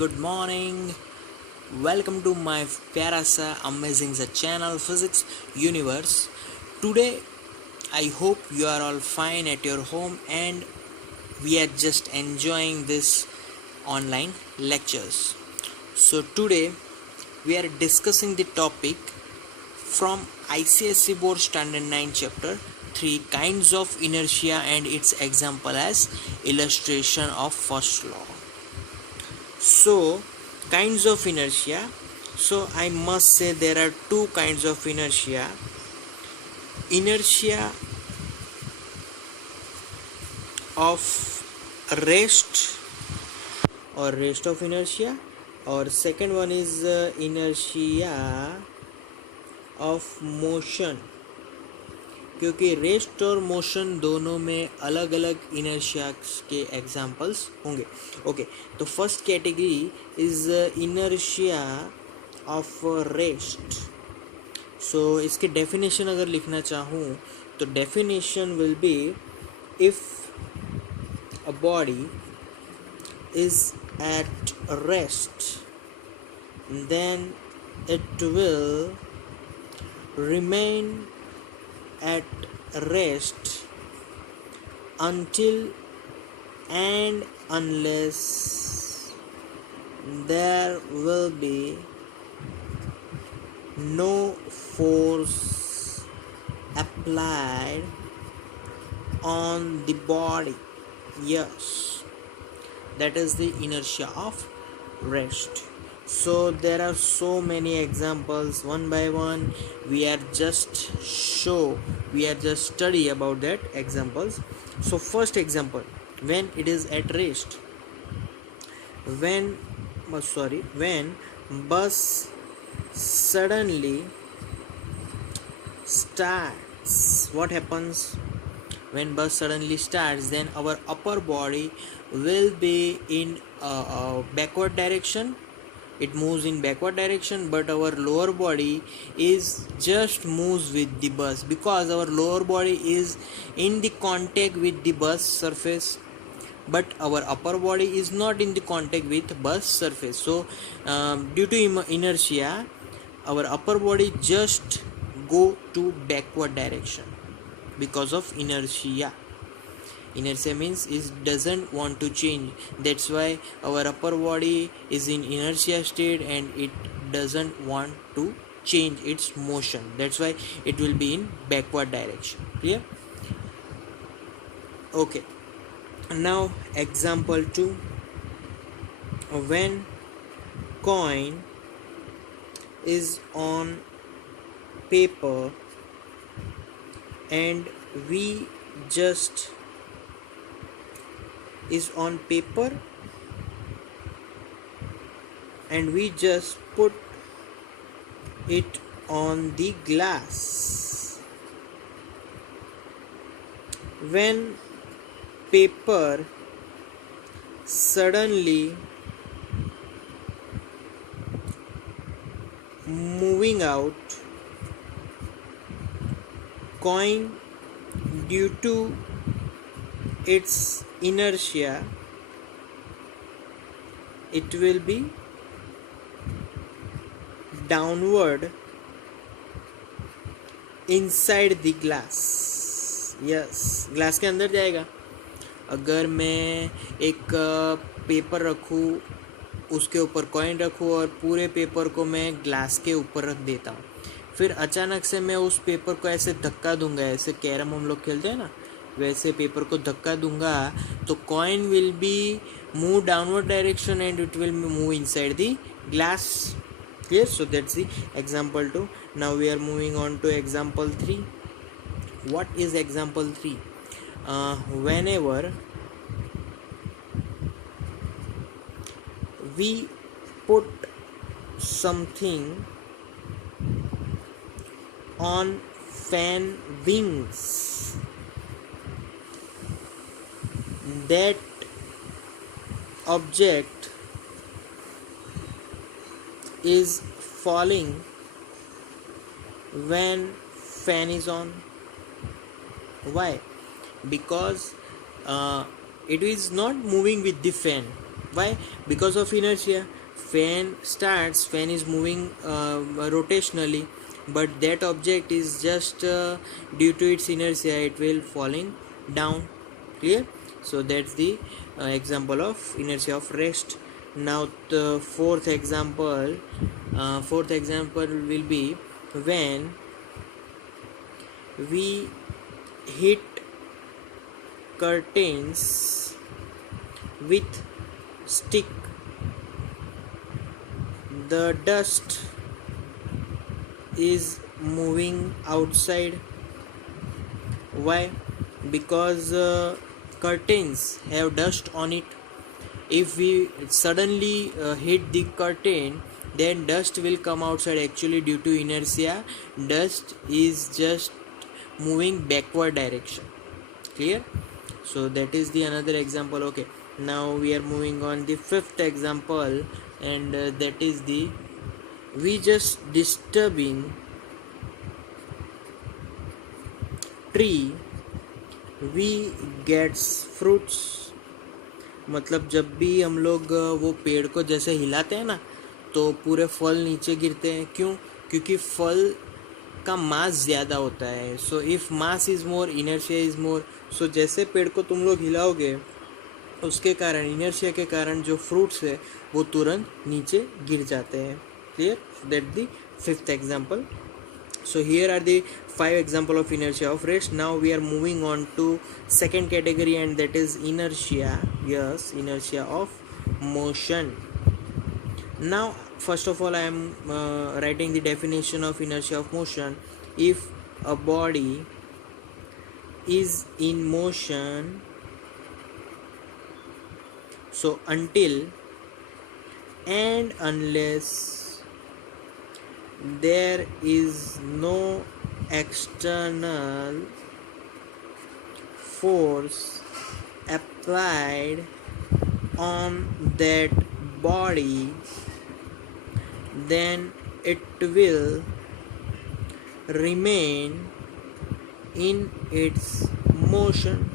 good morning. Welcome to my प्यारा सा amazing सा channel Physics Universe. Today I hope you are all fine at your home and we are just enjoying this online lectures. So today we are discussing the topic from ICSE Board Standard 9 Chapter 3 Kinds of Inertia and its example as illustration of first law. So, kinds of inertia. So, I must say there are two kinds of inertia. Inertia of rest or rest of inertia, or second one is inertia of motion. क्योंकि rest और motion दोनों में अलग अलग inertia के examples होंगे. Okay, तो first category is inertia of rest. So इसके डेफिनेशन अगर लिखना चाहूँ तो definition will be if a body is at rest then it will remain at rest until and unless there will be no force applied on the body. Yes, that is the inertia of rest. So there are so many examples. One by one we are just study about that examples. So first example, when it is at rest, when bus suddenly starts. What happens when bus suddenly starts? Then our upper body will be in backward direction. It moves in backward direction, but our lower body is just moves with the bus because our lower body is in the contact with the bus surface, but our upper body is not in the contact with bus surface. So due to inertia, our upper body just go to backward direction because of inertia. Inertia means it doesn't want to change. That's why our upper body is in inertia state and it doesn't want to change its motion. That's why it will be in backward direction. Clear? Okay, now example 2. When coin is on paper and we just is on paper and we just put it on the glass. When paper suddenly moving out, coin due to its inertia, it will be downward inside the glass. Yes, glass के अंदर जाएगा. अगर मैं एक paper रखूँ, उसके ऊपर coin रखूँ और पूरे पेपर को मैं ग्लास के ऊपर रख देता हूँ, फिर अचानक से मैं उस पेपर को ऐसे धक्का दूंगा, ऐसे कैरम हम लोग खेलते हैं ना, वैसे पेपर को धक्का दूंगा, तो coin will be move downward direction and it will move inside the glass. Clear? So that's the example 2. Now we are moving on to example 3. What is example 3? Whenever we put something on fan wings, that object is falling when fan is on. Why? Because it is not moving with the fan. Why? Because of inertia. Fan is moving rotationally, but that object is just due to its inertia, it will falling down. Clear? So that's the example of inertia of rest. Now the fourth example will be when we hit curtains with stick. The dust is moving outside. Why? Because curtains have dust on it. If we suddenly hit the curtain, then dust will come outside. Actually, due to inertia, dust is just moving backward direction. Clear? So that is the another example. Okay, now we are moving on the fifth example, and that is the we just disturbing tree, we gets fruits. मतलब जब भी हम लोग वो पेड़ को जैसे हिलाते हैं ना, तो पूरे फल नीचे गिरते हैं. क्यों? क्योंकि फल का मास ज़्यादा होता है. So if mass is more, inertia is more. So जैसे पेड़ को तुम लोग हिलाओगे, उसके कारण, इनर्शिया के कारण जो फ्रूट्स है वो तुरंत नीचे गिर जाते हैं. Clear? That the fifth example. So here are the 5 example of inertia of rest. Now we are moving on to second category, and that is inertia. Yes, inertia of motion. Now first of all I am writing the definition of inertia of motion. If a body is in motion, so until and unless there is no external force applied on that body, then it will remain in its motion.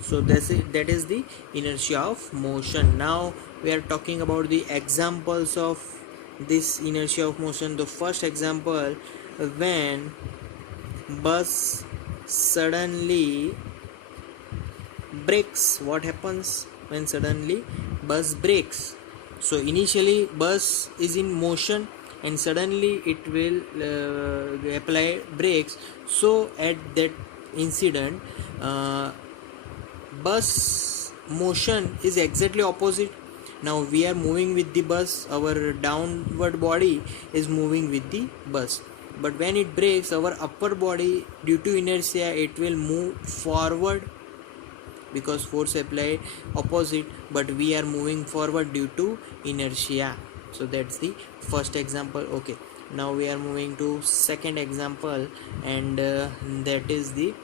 So that is the inertia of motion. Now we are talking about the examples of this inertia of motion. The first example, when bus suddenly brakes. What happens when suddenly bus brakes? So initially bus is in motion and suddenly it will apply brakes. So at that incident, bus motion is exactly opposite. Now we are moving with the bus, our downward body is moving with the bus, but when it brakes, our upper body, due to inertia, it will move forward because force applied opposite, but we are moving forward due to inertia. So that's the first example. Okay, now we are moving to second example, and that is the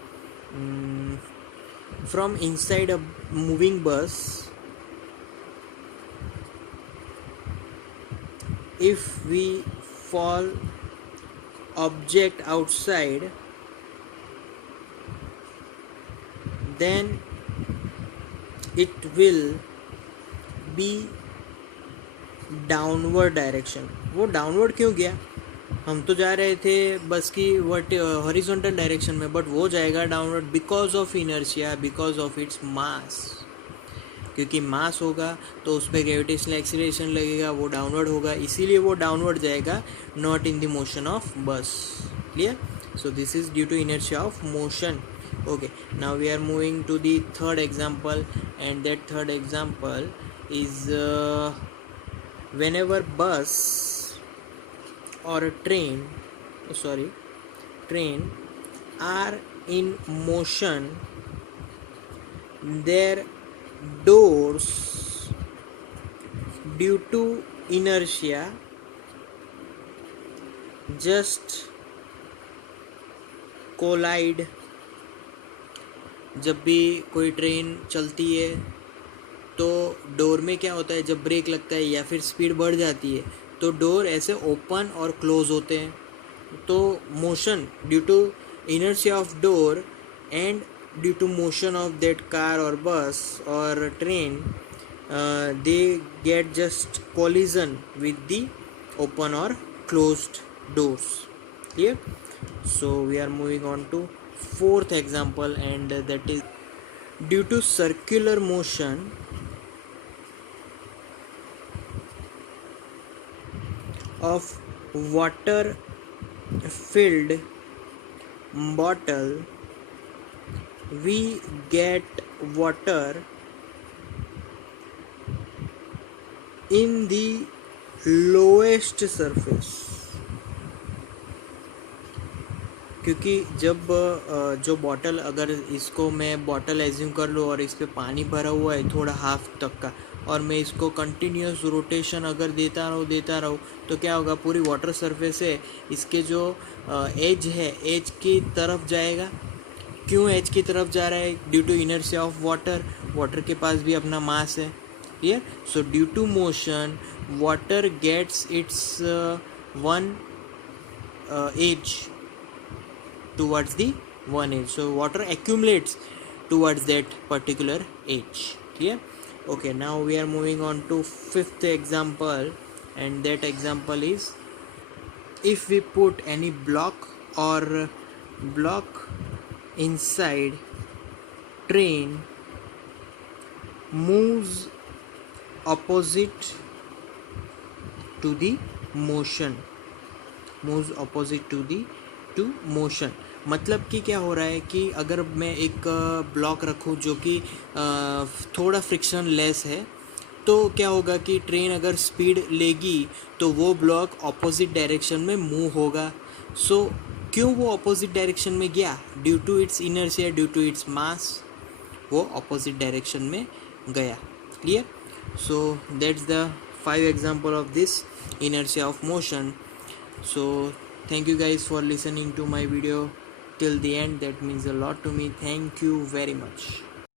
from inside a moving bus, if we fall object outside, then it will be downward direction. वो downward क्यों गया? हम तो जा रहे थे बस की हॉरिजॉन्टल डायरेक्शन में, बट वो जाएगा downward because of inertia, because of its mass. क्योंकि मास होगा तो उस पर ग्रेविटेशनल एक्सीलरेशन लगेगा, वो डाउनवर्ड होगा, इसीलिए वो डाउनवर्ड जाएगा, not in the motion of bus. Clear? So this is due to inertia of motion. Okay, now we are moving to the third example, and that third example is whenever bus or a train are in motion, their doors, due to inertia, just collide. जब भी कोई train चलती है तो door में क्या होता है, जब ब्रेक लगता है या फिर स्पीड बढ़ जाती है तो डोर ऐसे ओपन और क्लोज होते हैं. तो motion due to inertia of door and due to motion of that car और बस और train, they get just collision with the open or closed doors. Clear? So we are moving on to fourth example, and that is due to circular motion of water filled bottle, we get water in the lowest surface. क्योंकि जब जो bottle, अगर इसको मैं bottle assume कर लूँ और इस पर पानी भरा हुआ है थोड़ा हाफ तक का, और मैं इसको कंटिन्यूस रोटेशन अगर देता रहूँ तो क्या होगा, पूरी वाटर सरफेस है इसके जो एज है एज की तरफ जाएगा. क्यों एज की तरफ जा रहा है? Due to inertia of water. Water के पास भी अपना मास है. Clear? So due to motion water gets its one edge towards the one edge, so water accumulates towards that particular edge. Clear? Okay, now we are moving on to fifth example, and that example is if we put any block inside train moves opposite to the motion. मतलब कि क्या हो रहा है कि अगर मैं एक ब्लॉक रखूँ जो कि थोड़ा फ्रिक्शन लेस है, तो क्या होगा कि ट्रेन अगर स्पीड लेगी तो वो ब्लॉक ऑपोजिट डायरेक्शन में मूव होगा. सो क्यों वो ऑपोजिट डायरेक्शन में गया? Due to its inertia, due to its mass, वो ऑपोजिट डायरेक्शन में गया. Clear? So that's the 5 example of this inertia of motion. So thank you guys for listening to my video till the end. That means a lot to me. Thank you very much.